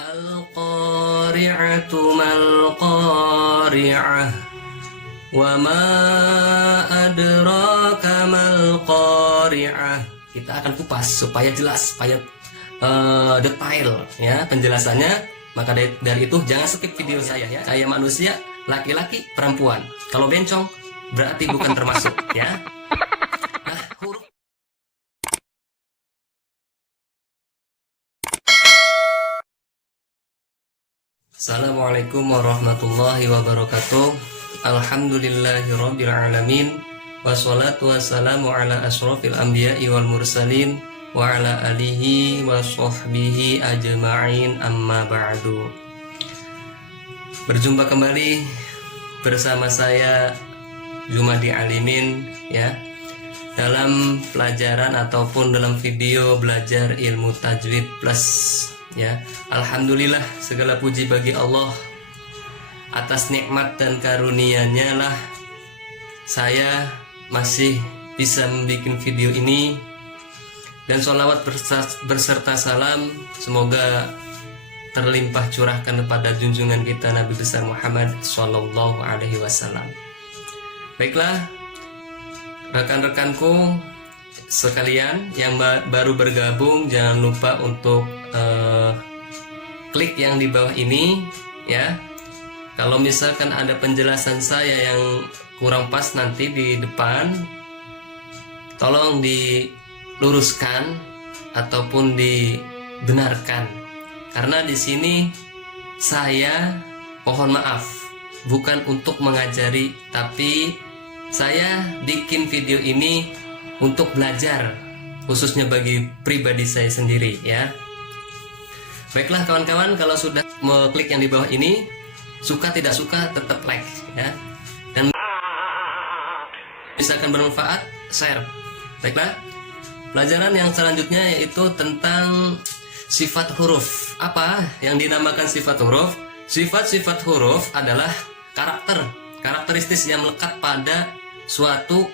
Al-qari'atu mal-qari'ah wa ma adraka mal-qari'ah. Kita akan kupas supaya jelas, supaya detail ya penjelasannya. Maka dari itu jangan skip video saya ya. Saya manusia, laki-laki, perempuan. Kalau bencong berarti bukan termasuk ya. Nah, huruf Assalamualaikum warahmatullahi wabarakatuh. Alhamdulillahirabbil alamin. Wassalatu wassalamu ala asyrofil anbiya'i wal mursalin wa ala alihi wa sahbihi ajma'in, amma ba'du. Berjumpa kembali bersama saya Jumadi Alimin ya, dalam pelajaran ataupun dalam video belajar ilmu tajwid plus ya. Alhamdulillah, segala puji bagi Allah atas nikmat dan karunia-Nya lah saya masih bisa membuat video ini. Dan sholawat berserta salam semoga terlimpah curahkan kepada junjungan kita Nabi besar Muhammad Sallallahu Alaihi Wasallam. Baiklah, rekan-rekanku sekalian yang baru bergabung, jangan lupa untuk klik yang di bawah ini ya. Kalau misalkan ada penjelasan saya yang kurang pas nanti di depan, tolong diluruskan ataupun dibenarkan, karena di sini saya mohon maaf bukan untuk mengajari, tapi saya bikin video ini untuk belajar, khususnya bagi pribadi saya sendiri ya. Baiklah kawan-kawan, kalau sudah mengklik yang di bawah ini, suka tidak suka tetap like ya, dan misalkan bermanfaat share. Baiklah, pelajaran yang selanjutnya yaitu tentang sifat huruf. Apa yang dinamakan sifat huruf? Sifat-sifat huruf adalah karakteristik yang melekat pada suatu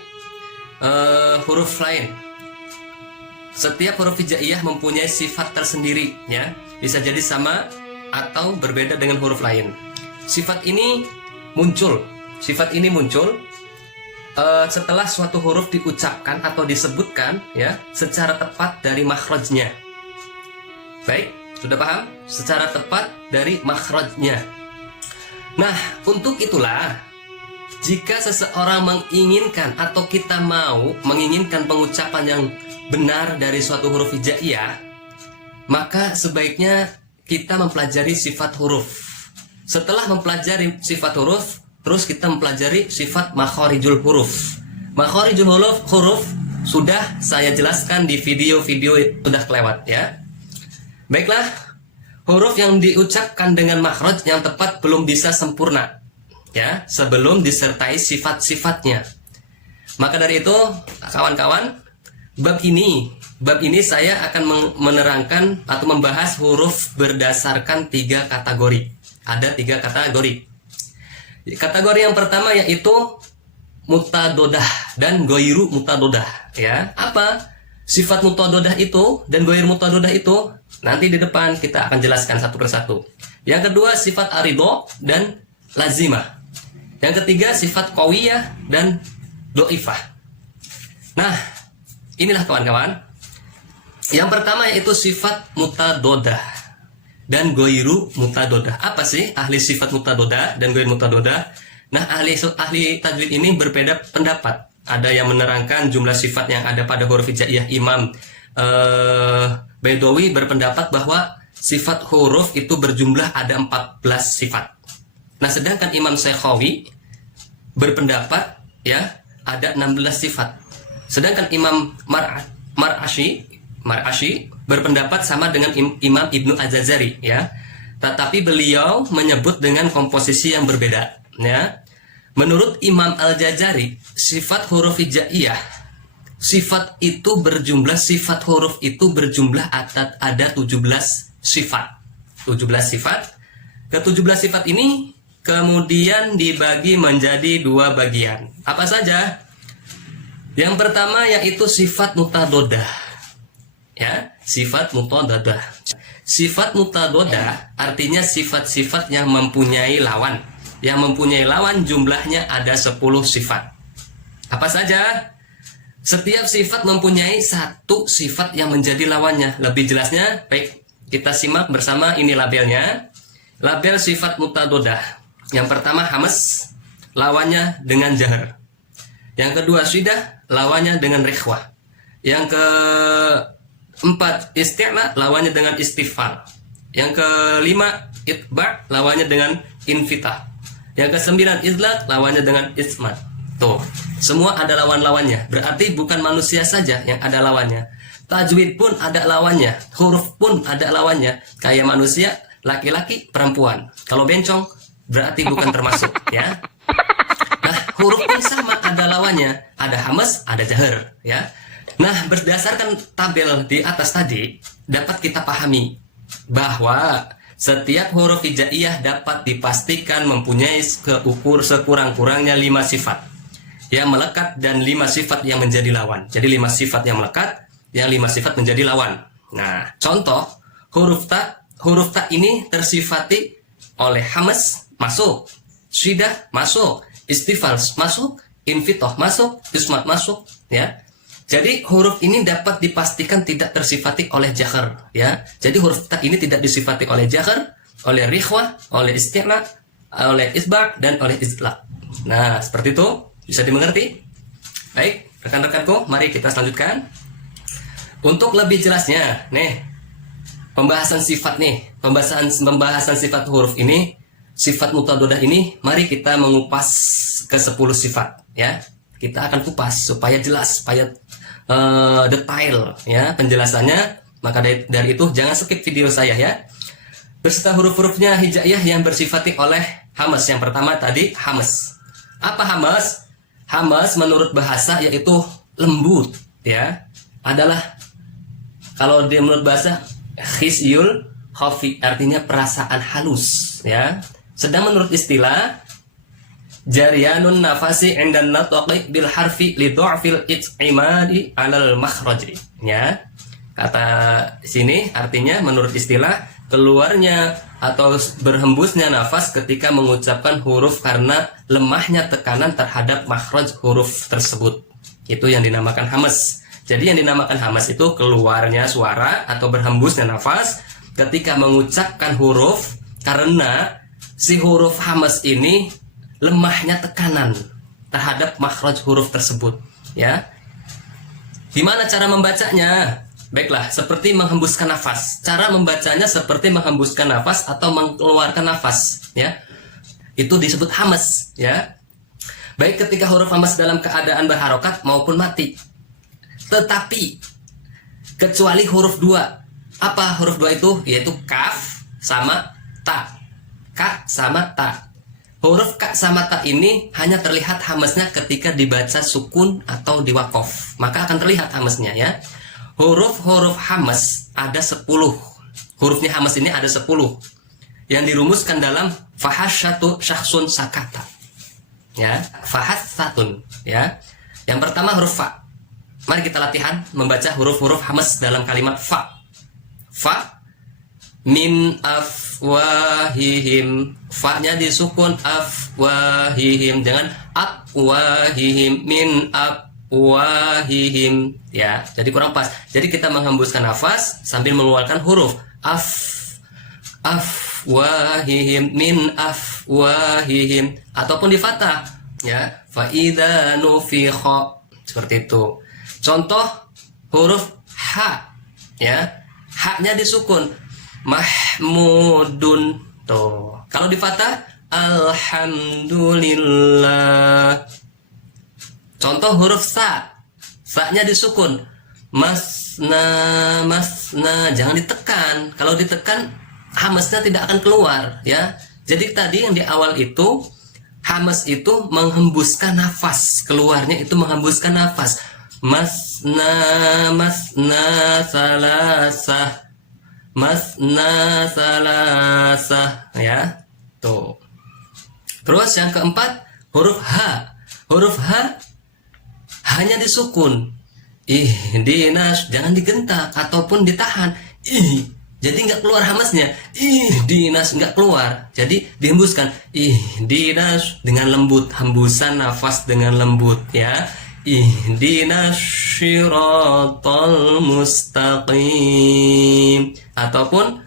huruf lain. Setiap huruf hijaiyah mempunyai sifat tersendiri ya, bisa jadi sama atau berbeda dengan huruf lain. Sifat ini muncul setelah suatu huruf diucapkan atau disebutkan ya secara tepat dari makhrajnya. Baik, sudah paham? Secara tepat dari makhrajnya. Nah, untuk itulah jika seseorang menginginkan atau kita mau menginginkan pengucapan yang benar dari suatu huruf hijaiyah, maka sebaiknya kita mempelajari sifat huruf. Setelah mempelajari sifat huruf, terus kita mempelajari sifat makharijul huruf. Makharijul huruf sudah saya jelaskan di video-video sudah kelewat ya. Baiklah, huruf yang diucapkan dengan makhraj yang tepat belum bisa sempurna ya, sebelum disertai sifat-sifatnya. Maka dari itu kawan-kawan, bab ini saya akan menerangkan atau membahas huruf berdasarkan 3 kategori. Ada 3 kategori. Kategori yang pertama yaitu mutadodah dan goiru mutadodah ya. Apa sifat mutadodah itu dan goiru mutadodah itu? Nanti di depan kita akan jelaskan satu persatu. Yang kedua sifat aridho dan lazimah. Yang ketiga sifat qawiyah dan do'ifah. Nah, inilah kawan-kawan. Yang pertama yaitu sifat mutadodah dan goiru mutadodah. Apa sih ahli sifat mutadodah dan goiru mutadodah? Nah, ahli tajwid ini berbeda pendapat. Ada yang menerangkan jumlah sifat yang ada pada huruf hijaiyah. Imam Baidawi berpendapat bahwa sifat huruf itu berjumlah ada 14 sifat. Nah, sedangkan Imam Sakhawi berpendapat ya ada 16 sifat. Sedangkan Imam Mar'ashi berpendapat sama dengan Imam Ibnu Az-Zazari ya. Tetapi beliau menyebut dengan komposisi yang berbeda ya. Menurut Imam Al-Jazari, sifat huruf hijaiyah, sifat huruf itu berjumlah ada 17 sifat. 17 sifat. Ke-17 sifat ini kemudian dibagi menjadi 2 bagian. Apa saja? Yang pertama yaitu sifat mutadodah. Ya, sifat mutadodah. Sifat mutadodah artinya sifat-sifat yang mempunyai lawan. Yang mempunyai lawan jumlahnya ada 10 sifat. Apa saja? Setiap sifat mempunyai satu sifat yang menjadi lawannya. Lebih jelasnya, baik kita simak bersama, ini labelnya. Label sifat mutadodah. Yang pertama hamas, lawannya dengan jahar. Yang kedua syidah, lawannya dengan rikhwah. Yang keempat isti'la, lawannya dengan istifal. Yang kelima itba', lawannya dengan infitah. Yang kesembilan idlaq, lawannya dengan ismat. Tuh, semua ada lawan-lawannya. Berarti bukan manusia saja yang ada lawannya. Tajwid pun ada lawannya, huruf pun ada lawannya. Kayak manusia, laki-laki, perempuan. Kalau bencong, berarti bukan termasuk, ya. Nah, huruf pun sama, ada lawannya. Ada hamas, ada jahar, ya. Nah, berdasarkan tabel di atas tadi, dapat kita pahami bahwa setiap huruf hijaiyah dapat dipastikan mempunyai sekurang-kurangnya 5 sifat yang melekat dan 5 sifat yang menjadi lawan. Jadi 5 sifat yang melekat, yang 5 sifat menjadi lawan. Nah, contoh huruf ta ini tersifati oleh hamas, masuk, syidah masuk, istifal masuk, infitoh masuk, ismat masuk, ya. Jadi huruf ini dapat dipastikan tidak tersifati oleh jahar, ya. Jadi huruf ta ini tidak disifati oleh jahar, oleh rikhwah, oleh isti'la, oleh isba' dan oleh izlaq. Nah, seperti itu bisa dimengerti? Baik, rekan-rekanku, mari kita selanjutkan. Untuk lebih jelasnya, nih pembahasan sifat nih, pembahasan sifat huruf ini, sifat mutadodah ini, mari kita mengupas ke 10 sifat, ya. Kita akan kupas supaya jelas, supaya detail, ya, penjelasannya. Maka dari itu jangan skip video saya, ya. Beserta huruf-hurufnya hijaiyah yang bersifati oleh hamas. Yang pertama tadi hamas. Apa hamas? Hamas menurut bahasa yaitu lembut, ya. Adalah kalau dia menurut bahasa khisyul khafi, artinya perasaan halus, ya. Sedang menurut istilah jariyanun nafasi indan nataqi bil harfi li du'fil it'imadi 'alal makhraj, ya. Kata sini artinya menurut istilah keluarnya atau berhembusnya nafas ketika mengucapkan huruf karena lemahnya tekanan terhadap makhraj huruf tersebut. Itu yang dinamakan hamas. Jadi yang dinamakan hamas itu keluarnya suara atau berhembusnya nafas ketika mengucapkan huruf karena si huruf hamas ini lemahnya tekanan terhadap makhraj huruf tersebut, ya. Gimana cara membacanya? Baiklah, seperti menghembuskan nafas. Cara membacanya seperti menghembuskan nafas atau mengeluarkan nafas, ya. Itu disebut hamas, ya. Baik ketika huruf hamas dalam keadaan berharokat maupun mati. Tetapi kecuali huruf 2. Apa huruf 2 itu? Yaitu kaf sama ta. Ka sama ta. Huruf ka sama ta ini hanya terlihat hamasnya ketika dibaca sukun atau diwakof. Maka akan terlihat hamasnya, ya. Huruf-huruf hamas ada 10. Hurufnya hamas ini ada 10. Yang dirumuskan dalam fahasyatu syakhsun sakata. Ya, fahasyatun, ya. Yang pertama huruf fa. Mari kita latihan membaca huruf-huruf hamas dalam kalimat fa. Fa min afwahihim, fa-nya disukun afwahihim, jangan afwahihim, min afwahihim, ya. Jadi kurang pas. Jadi kita menghembuskan nafas sambil mengeluarkan huruf afwahihim, min afwahihim, ataupun di fathah, ya. Fa idza nufikha, seperti itu. Contoh huruf ha, ya. Ha-nya disukun mahmudun. Tuh. Kalau di fathah alhamdulillah. Contoh huruf sa. Sa-nya disukun masna, masna. Jangan ditekan. Kalau ditekan hamasnya tidak akan keluar, ya. Jadi tadi yang di awal itu hamas itu menghembuskan nafas. Keluarnya itu menghembuskan nafas. Masna, masna, salasah. Masna, salasah, ya. Tuh. Terus yang keempat huruf H. Huruf H hanya disukun. Ihdinas, jangan digentak ataupun ditahan. Jadi nggak keluar hamasnya. Ihdinas, nggak keluar. Jadi dihembuskan. Ihdinas dengan lembut, hembusan nafas dengan lembut ya. Ihdinas syiratal mustaqim. Ataupun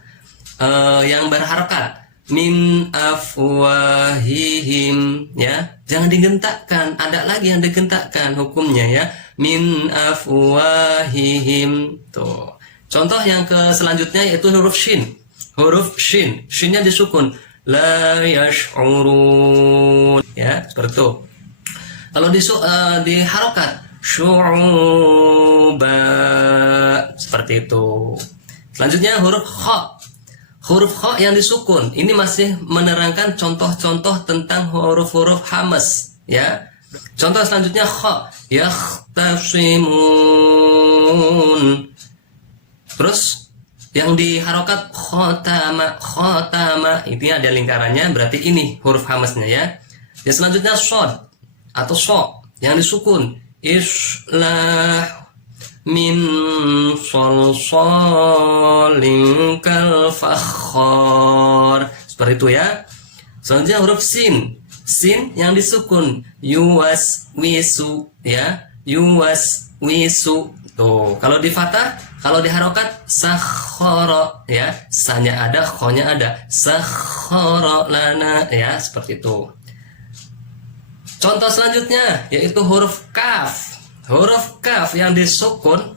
yang berharokat min afwahihim ya, jangan digentakkan. Ada lagi yang digentakkan hukumnya ya, min afwahihim. Tuh contoh yang ke selanjutnya yaitu huruf shin. Huruf shin, shinnya disukun, la yash'urun ya, seperti itu. Kalau di harokat syu'uba, seperti itu. Selanjutnya huruf kha. Huruf kha yang disukun ini masih menerangkan contoh-contoh tentang huruf-huruf hamas ya. Contoh selanjutnya kha, yakhtasimun. Terus yang diharokat khotama, khotama itu ada lingkarannya, berarti ini huruf hamasnya ya. Yang selanjutnya shod atau so yang disukun, islah min solsolin kal fakhor, seperti itu ya. Selanjutnya huruf sin, sin yang disukun, yuwas wisu ya, yuwas wisu. Tuh kalau di fathah, kalau di harokat sakhara ya, sanya ada, khonya ada, sakhara lana ya, seperti itu. Contoh selanjutnya yaitu huruf kaf. Huruf kaf yang disukun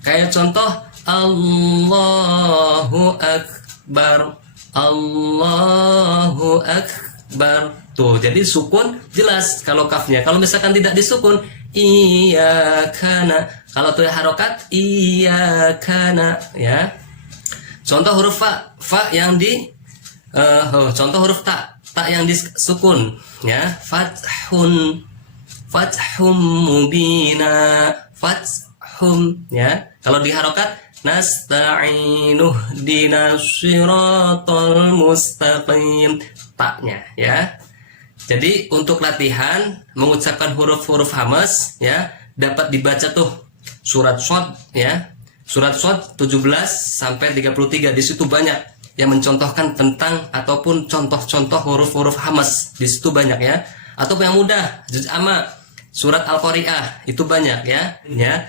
kayak contoh Allahu Akbar, Allahu Akbar. Tuh jadi sukun jelas kalau kafnya. Kalau misalkan tidak disukun, iyakana. Kalau tuh harokat, iyakana ya. Contoh huruf fa, fa yang contoh huruf ta, ta yang disukun ya, fathun, fathum mubina, fathum ya. Kalau di harokat nasta'inuh dinasiratal mustaqim, taknya ya. Jadi untuk latihan mengucapkan huruf-huruf hamas ya, dapat dibaca tuh surat Shad ya. Surat Shad 17 sampai 33, di situ banyak yang mencontohkan tentang ataupun contoh-contoh huruf-huruf hamas, di situ banyak ya. Atau yang mudah, juz amma, surat Al-Qari'ah itu banyak ya. Ya,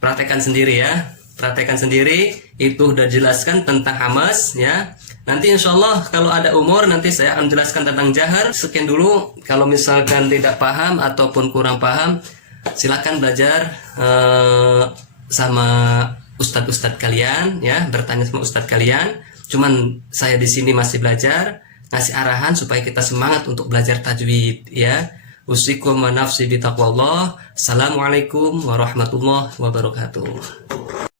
praktekkan sendiri ya. Praktekkan sendiri, itu udah jelaskan tentang hamas ya. Nanti insya Allah kalau ada umur nanti saya akan jelaskan tentang jahar. Sekian dulu. Kalau misalkan tidak paham ataupun kurang paham, silakan belajar sama ustadz-ustadz kalian ya, bertanya sama ustadz kalian. Cuman saya di sini masih belajar, ngasih arahan supaya kita semangat untuk belajar tajwid ya. Usikum wa nafsi bitaqwallah. Assalamualaikum warahmatullahi wabarakatuh.